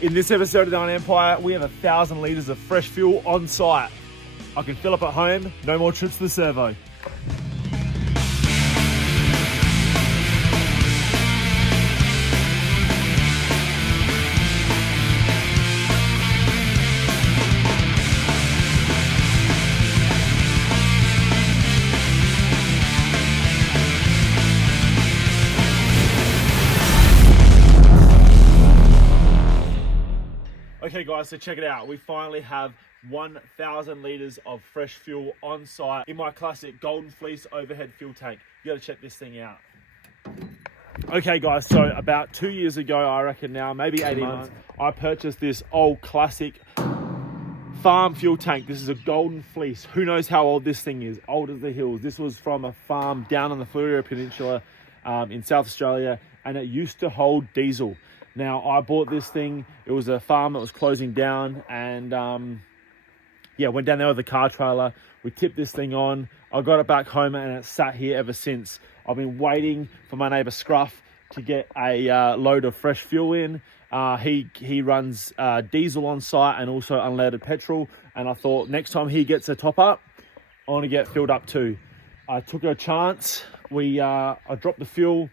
In this episode of the Iron Empire, we have 1,000 litres of fresh fuel on site. I can fill up at home, no more trips to the servo. Okay guys, so check it out. We finally have 1,000 litres of fresh fuel on site in my classic Golden Fleece overhead fuel tank. You gotta check this thing out. Okay guys, so about 2 years ago, I reckon now, maybe 18 months, I purchased this old classic farm fuel tank. This is a Golden Fleece. Who knows how old this thing is? Old as the hills. This was from a farm down on the Fleurieu Peninsula in South Australia, and it used to hold diesel. Now, I bought this thing. It was a farm that was closing down, and went down there with a car trailer. We tipped this thing on. I got it back home, and it's sat here ever since. I've been waiting for my neighbour Scruff to get a load of fresh fuel in. He runs diesel on site and also unleaded petrol, and I thought next time he gets a top up, I want to get filled up too. I took a chance. I dropped the fuel.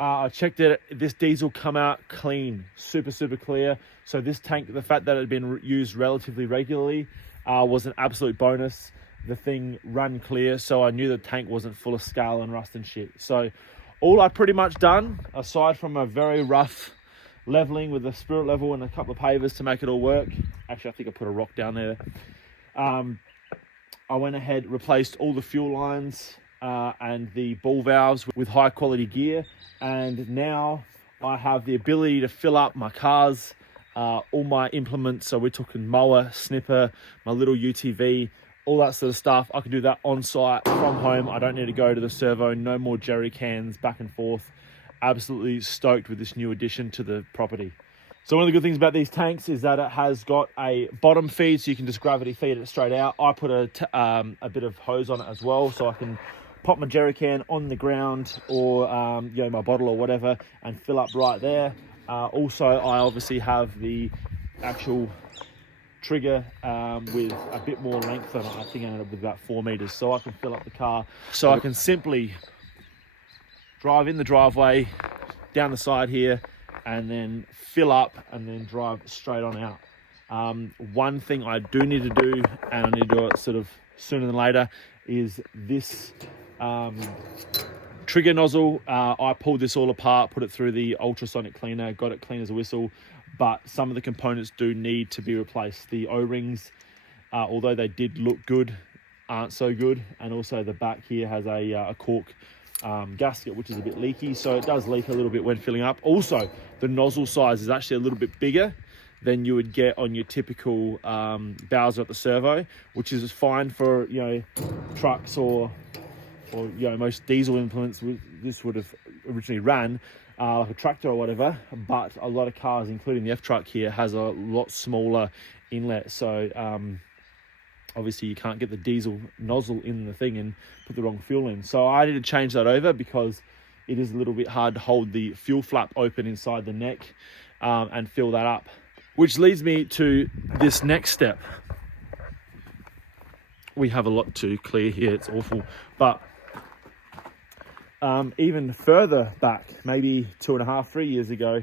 I checked it. This diesel come out clean, super clear. So this tank, the fact that it had been used relatively regularly, was an absolute bonus. The thing ran clear, so I knew the tank wasn't full of scale and rust and shit. So all I pretty much done, aside from a very rough leveling with a spirit level and a couple of pavers to make it all work. Actually, I think I put a rock down there. I went ahead, replaced all the fuel lines and the ball valves with high quality gear. And now I have the ability to fill up my cars, all my implements. So we're talking mower, snipper, my little UTV, all that sort of stuff. I can do that on site from home. I don't need to go to the servo. No more jerry cans back and forth. Absolutely stoked with this new addition to the property. So one of the good things about these tanks is that it has got a bottom feed, so you can just gravity feed it straight out. I put a bit of hose on it as well, so I can pop my jerry can on the ground or my bottle or whatever and fill up right there. Also, I obviously have the actual trigger with a bit more length on it. I think I ended up with about 4 meters, so I can fill up the car. So I can simply drive in the driveway, down the side here, and then fill up and then drive straight on out. One thing I do need to do, and I need to do it sort of sooner than later, is this trigger nozzle. I pulled this all apart, put it through the ultrasonic cleaner, got it clean as a whistle, but some of the components do need to be replaced. The O-rings, although they did look good, aren't so good, and also the back here has a cork gasket which is a bit leaky, so it does leak a little bit when filling up. Also, the nozzle size is actually a little bit bigger than you would get on your typical Bowser at the servo, which is fine for trucks or most diesel implements. This would have originally ran like a tractor or whatever, but a lot of cars, including the F-Truck here, has a lot smaller inlet, so obviously you can't get the diesel nozzle in the thing and put the wrong fuel in. So I need to change that over because it is a little bit hard to hold the fuel flap open inside the neck and fill that up. Which leads me to this next step. We have a lot to clear here, it's awful. But even further back, maybe 2.5, 3 years ago,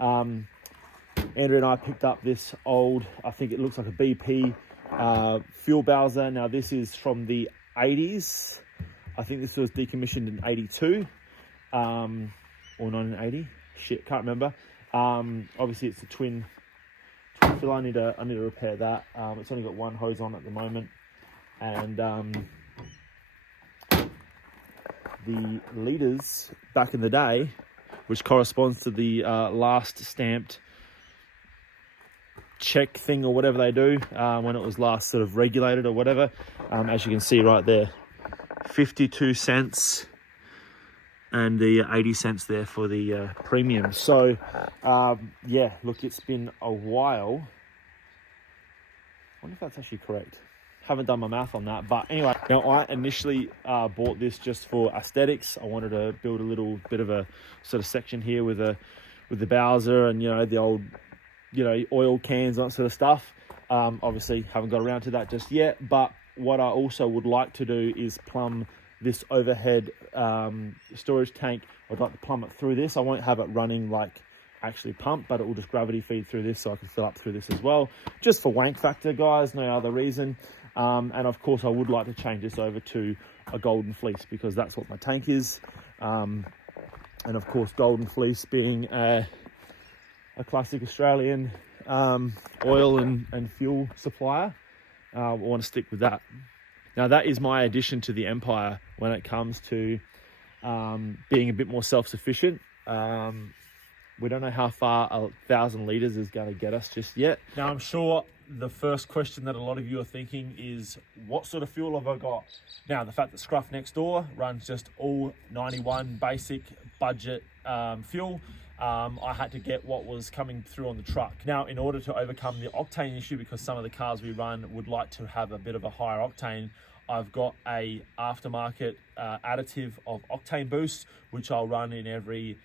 Andrew and I picked up this old, I think it looks like a BP fuel Bowser. Now this is from the 80s. I think this was decommissioned in 82 or 1980. Shit, can't remember. Obviously it's a twin fill. I need to repair that. It's only got one hose on at the moment, and the litres back in the day, which corresponds to the last stamped check thing or whatever they do, when it was last sort of regulated or whatever, as you can see right there, 52 cents and the 80 cents there for the premium. So yeah, look, it's been a while. I wonder if that's actually correct. Haven't done my math on that, but anyway, now I initially bought this just for aesthetics. I wanted to build a little bit of a sort of section here with the Bowser and the old you know, oil cans, that sort of stuff. Obviously haven't got around to that just yet, but what I also would like to do is plumb this overhead storage tank. I'd like to plumb it through this. I won't have it running like actually pumped, but it will just gravity feed through this, so I can fill up through this as well, just for wank factor, guys, no other reason. And of course I would like to change this over to a Golden Fleece, because that's what my tank is. And of course Golden Fleece being a classic Australian oil and fuel supplier, I want to stick with that. Now that is my addition to the empire when it comes to being a bit more self-sufficient. We don't know how far 1,000 litres is going to get us just yet. Now I'm sure the first question that a lot of you are thinking is, what sort of fuel have I got? Now the fact that Scruff next door runs just all 91 basic budget fuel, I had to get what was coming through on the truck. Now, in order to overcome the octane issue, because some of the cars we run would like to have a bit of a higher octane, I've got a aftermarket additive of octane boost, which I'll run in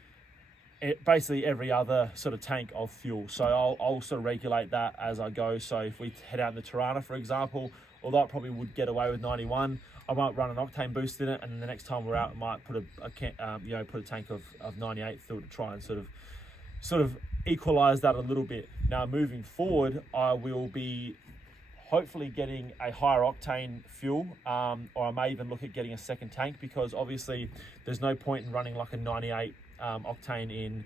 basically every other sort of tank of fuel. So I'll sort of regulate that as I go. So if we head out in the Tirana, for example, although I probably would get away with 91, I might run an octane boost in it, and then the next time we're out, I might put a tank of 98 through to try and sort of equalize that a little bit. Now moving forward, I will be hopefully getting a higher octane fuel, or I may even look at getting a second tank, because obviously there's no point in running like a 98 octane in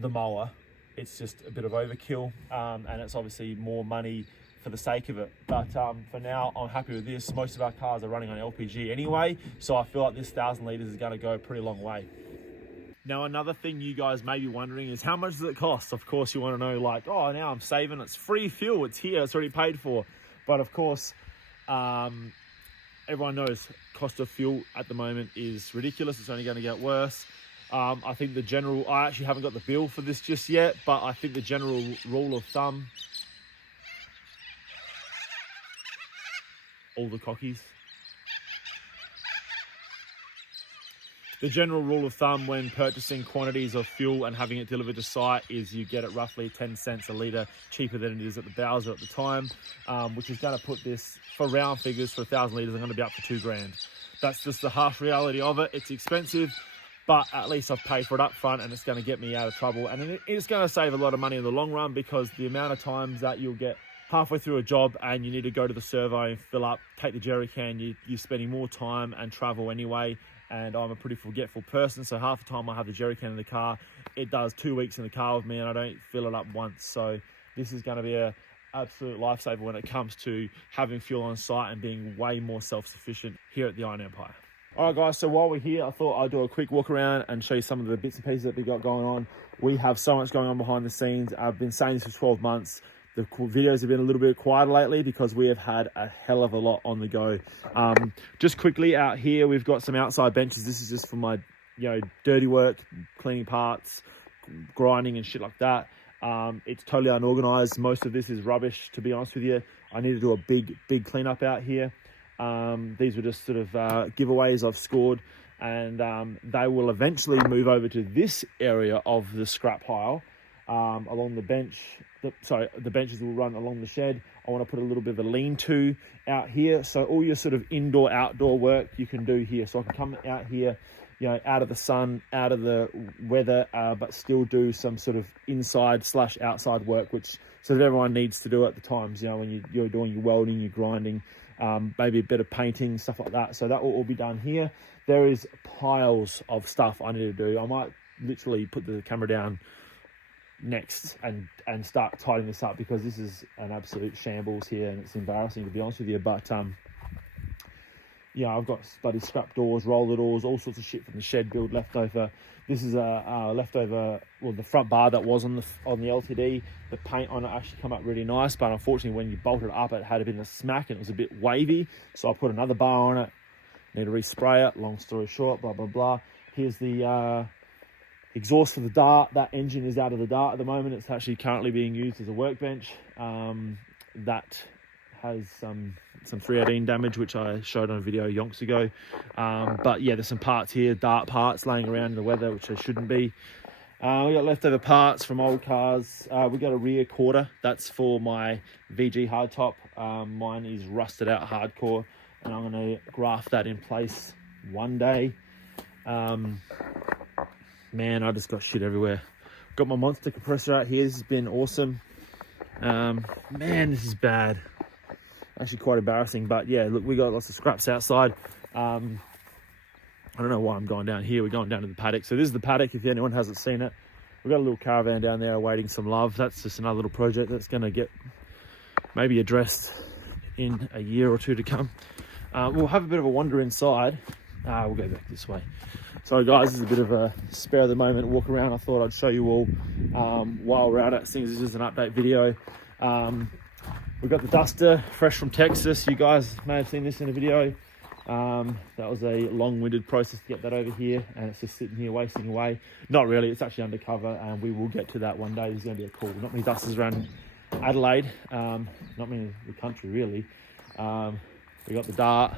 the mower. It's just a bit of overkill, and it's obviously more money for the sake of it. But for now, I'm happy with this. Most of our cars are running on LPG anyway, so I feel like this 1,000 litres is going to go a pretty long way. Now, another thing you guys may be wondering is, how much does it cost? Of course, you want to know, like, oh, now I'm saving. It's free fuel. It's here. It's already paid for. But of course, everyone knows cost of fuel at the moment is ridiculous. It's only going to get worse. I think I actually haven't got the bill for this just yet, but I think the general rule of thumb, all the cockies. The general rule of thumb when purchasing quantities of fuel and having it delivered to site is you get it roughly 10 cents a litre cheaper than it is at the Bowser at the time, which is going to put this, for round figures, for 1,000 litres, I'm going to be up for $2,000. That's just the harsh reality of it. It's expensive, but at least I've paid for it up front, and it's going to get me out of trouble. And it's going to save a lot of money in the long run, because the amount of times that you'll get halfway through a job and you need to go to the servo and fill up, take the jerry can, you're spending more time and travel anyway. And I'm a pretty forgetful person, so half the time I have the jerry can in the car, it does 2 weeks in the car with me, and I don't fill it up once. So this is going to be an absolute lifesaver when it comes to having fuel on site and being way more self-sufficient here at the Iron Empire. All right, guys, so while we're here, I thought I'd do a quick walk around and show you some of the bits and pieces that we got going on. We have so much going on behind the scenes. I've been saying this for 12 months. The videos have been a little bit quieter lately because we have had a hell of a lot on the go. Just quickly, out here, we've got some outside benches. This is just for my, dirty work, cleaning parts, grinding and shit like that. It's totally unorganized. Most of this is rubbish, to be honest with you. I need to do a big cleanup out here. These were just sort of giveaways I've scored, and they will eventually move over to this area of the scrap pile, along the bench. The benches will run along the shed. I want to put a little bit of a lean-to out here, so all your sort of indoor outdoor work you can do here. So I can come out here, out of the sun, out of the weather, but still do some sort of inside/outside work, which sort of everyone needs to do at the times, when you're doing your welding, your grinding, maybe a bit of painting, stuff like that. So that will all be done here. There is piles of stuff I need to do. I might literally put the camera down next and start tidying this up, because this is an absolute shambles here, and it's embarrassing, to be honest with you. But I've got bloody scrap doors, roller doors, all sorts of shit from the shed build left over. This is a leftover, well, the front bar that was on the LTD. The paint on it actually come up really nice, but unfortunately when you bolted it up, it had a bit of a smack and it was a bit wavy, so I put another bar on it. Need to respray it. Long story short, blah blah blah. Here's the exhaust for the Dart. That engine is out of the Dart at the moment. It's actually currently being used as a workbench. That has some 318 damage, which I showed on a video yonks ago. But yeah, there's some parts here, Dart parts laying around in the weather, which they shouldn't be. We got leftover parts from old cars. We got a rear quarter. That's for my VG hardtop. Mine is rusted out hardcore, and I'm going to graft that in place one day. Man, I just got shit everywhere. Got my monster compressor out here. This has been awesome. Man, this is bad. Actually quite embarrassing, but yeah, look, we got lots of scraps outside. I don't know why I'm going down here. We're going down to the paddock. So this is the paddock, if anyone hasn't seen it. We've got a little caravan down there awaiting some love. That's just another little project that's going to get maybe addressed in a year or two to come. We'll have a bit of a wander inside. We'll go back this way. So guys, this is a bit of a spare of the moment walk around. I thought I'd show you all while we're at it. Since this is an update video. We've got the Duster, fresh from Texas. You guys may have seen this in a video. That was a long-winded process to get that over here, and it's just sitting here wasting away. Not really, it's actually undercover, and we will get to that one day. There's going to be a call. Not many Dusters around Adelaide, not many in the country really. We got the Dart,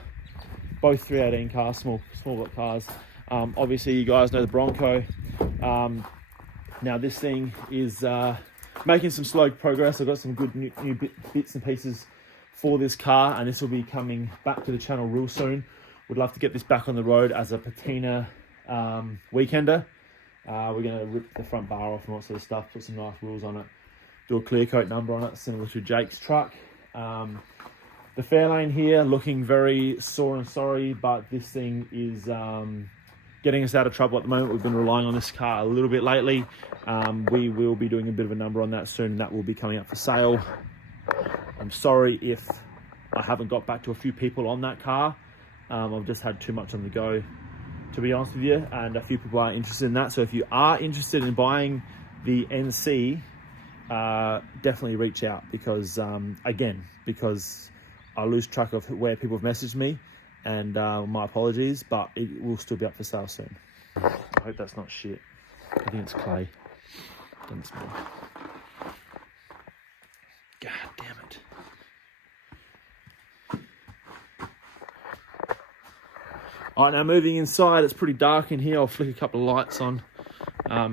both 318 cars, small block cars. Obviously you guys know the Bronco. Now this thing is making some slow progress. I've got some good new bits and pieces for this car, and this will be coming back to the channel real soon. Would love to get this back on the road as a patina weekender. We're going to rip the front bar off and all sort of stuff, put some nice wheels on it, do a clear coat number on it similar to Jake's truck. The Fairlane here looking very sore and sorry, but this thing is getting us out of trouble at the moment. We've been relying on this car a little bit lately. We will be doing a bit of a number on that soon. That will be coming up for sale. I'm sorry if I haven't got back to a few people on that car. I've just had too much on the go, to be honest with you, and a few people are interested in that. So if you are interested in buying the NC, definitely reach out, because because I lose track of where people have messaged me, and my apologies, but it will still be up for sale soon. I hope that's not shit. I think it's clay. Doesn't smell. God damn it. All right, now moving inside, it's pretty dark in here. I'll flick a couple of lights on. All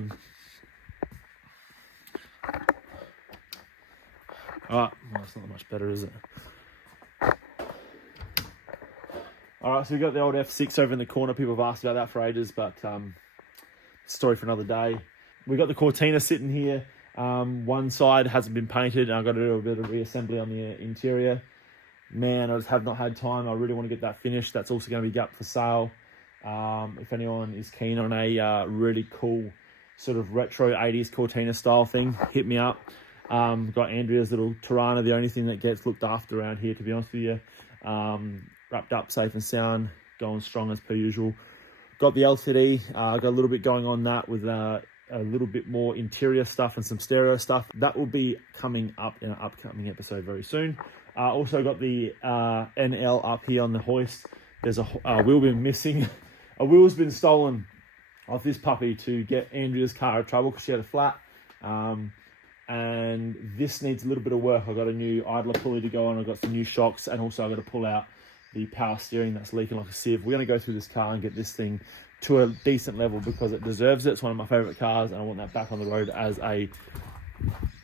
right, well, it's not much better, is it? All right, so we've got the old F6 over in the corner. People have asked about that for ages, but story for another day. We've got the Cortina sitting here. One side hasn't been painted, and I've got to do a bit of reassembly on the interior. Man, I just have not had time. I really want to get that finished. That's also going to be up for sale. If anyone is keen on a really cool sort of retro 80s Cortina style thing, hit me up. Got Andrea's little Tirana, the only thing that gets looked after around here, to be honest with you. Wrapped up safe and sound, going strong as per usual. Got the LCD. Got a little bit going on that with a little bit more interior stuff and some stereo stuff. That will be coming up in an upcoming episode very soon. Also got the NL up here on the hoist. There's a wheel been missing. A wheel's been stolen off this puppy to get Andrea's car out of trouble because she had a flat. And this needs a little bit of work. I've got a new idler pulley to go on. I've got some new shocks, and also I've got to pull out the power steering that's leaking like a sieve. We're going to go through this car and get this thing to a decent level because it deserves it. It's one of my favorite cars, and I want that back on the road as a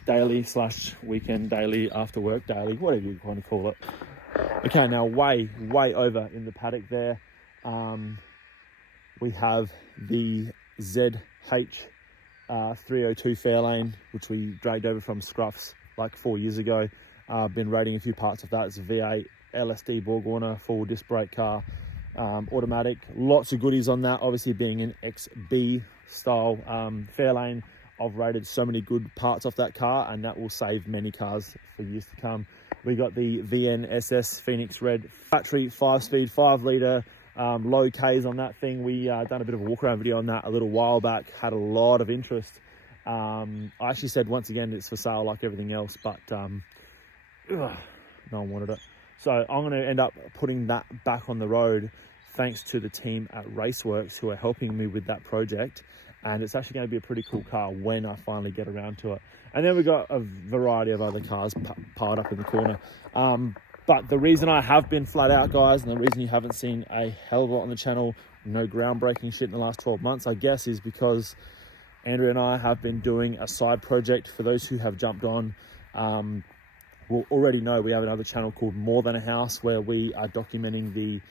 daily / weekend daily, after work daily, whatever you want to call it. Okay, now way over in the paddock there, we have the ZH 302 Fairlane, which we dragged over from Scruffs like 4 years ago. I've been rating a few parts of that. It's a V8 LSD Borg Warner full disc brake car, automatic. Lots of goodies on that. Obviously, being an XB style Fairlane, I've rated so many good parts off that car, and that will save many cars for years to come. We got the VNSS Phoenix Red battery, 5-speed, 5-litre, low Ks on that thing. We done a bit of a walk around video on that a little while back. Had a lot of interest. I actually said once again it's for sale like everything else, but no one wanted it. So I'm going to end up putting that back on the road thanks to the team at Raceworks who are helping me with that project. And it's actually going to be a pretty cool car when I finally get around to it. And then we've got a variety of other cars piled up in the corner. But the reason I have been flat out, guys, and the reason you haven't seen a hell of a lot on the channel, no groundbreaking shit in the last 12 months, I guess, is because Andrea and I have been doing a side project. For those who have jumped on, will already know we have another channel called More Than a House, where we are documenting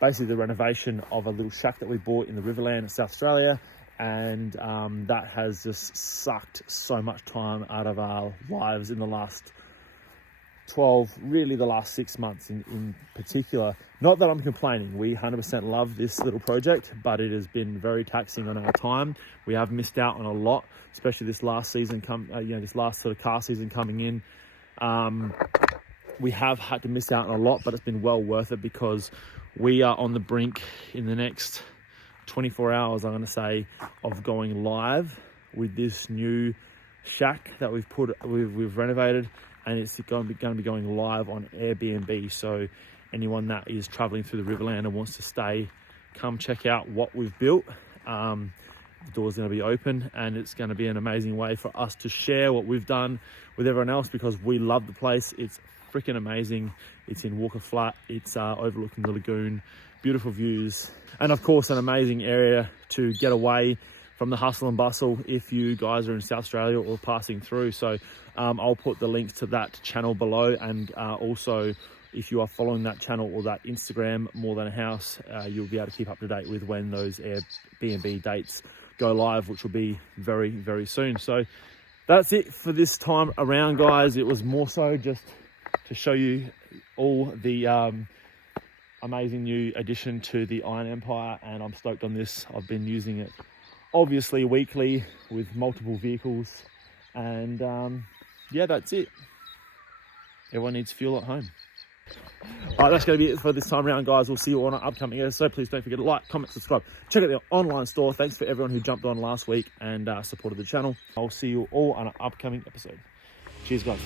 basically the renovation of a little shack that we bought in the Riverland in South Australia. And that has just sucked so much time out of our lives in the last 12, really the last 6 months in particular. Not that I'm complaining, we 100% love this little project, but it has been very taxing on our time. We have missed out on a lot, especially this last season, this last sort of car season coming in. We have had to miss out on a lot, but it's been well worth it, because we are on the brink in the next 24 hours, I'm going to say, of going live with this new shack that we've renovated, and it's going to be going live on Airbnb. So anyone that is traveling through the Riverland and wants to stay, come check out what we've built. The door's going to be open, and it's going to be an amazing way for us to share what we've done with everyone else, because we love the place. It's freaking amazing. It's in Walker Flat. It's overlooking the lagoon, beautiful views, and of course an amazing area to get away from the hustle and bustle if you guys are in South Australia or passing through. So I'll put the links to that channel below, and also if you are following that channel or that Instagram, More Than a House, you'll be able to keep up to date with when those Airbnb dates go live, which will be very, very soon. So that's it for this time around, guys. It was more so just to show you all the amazing new addition to the Iron Empire, and I'm stoked on this. I've been using it obviously weekly with multiple vehicles, and yeah, that's it. Everyone needs fuel at home. All right, that's going to be it for this time around, guys. We'll see you on an upcoming episode. Please don't forget to like, comment, subscribe. Check out the online store. Thanks for everyone who jumped on last week and supported the channel. I'll see you all on an upcoming episode. Cheers, guys.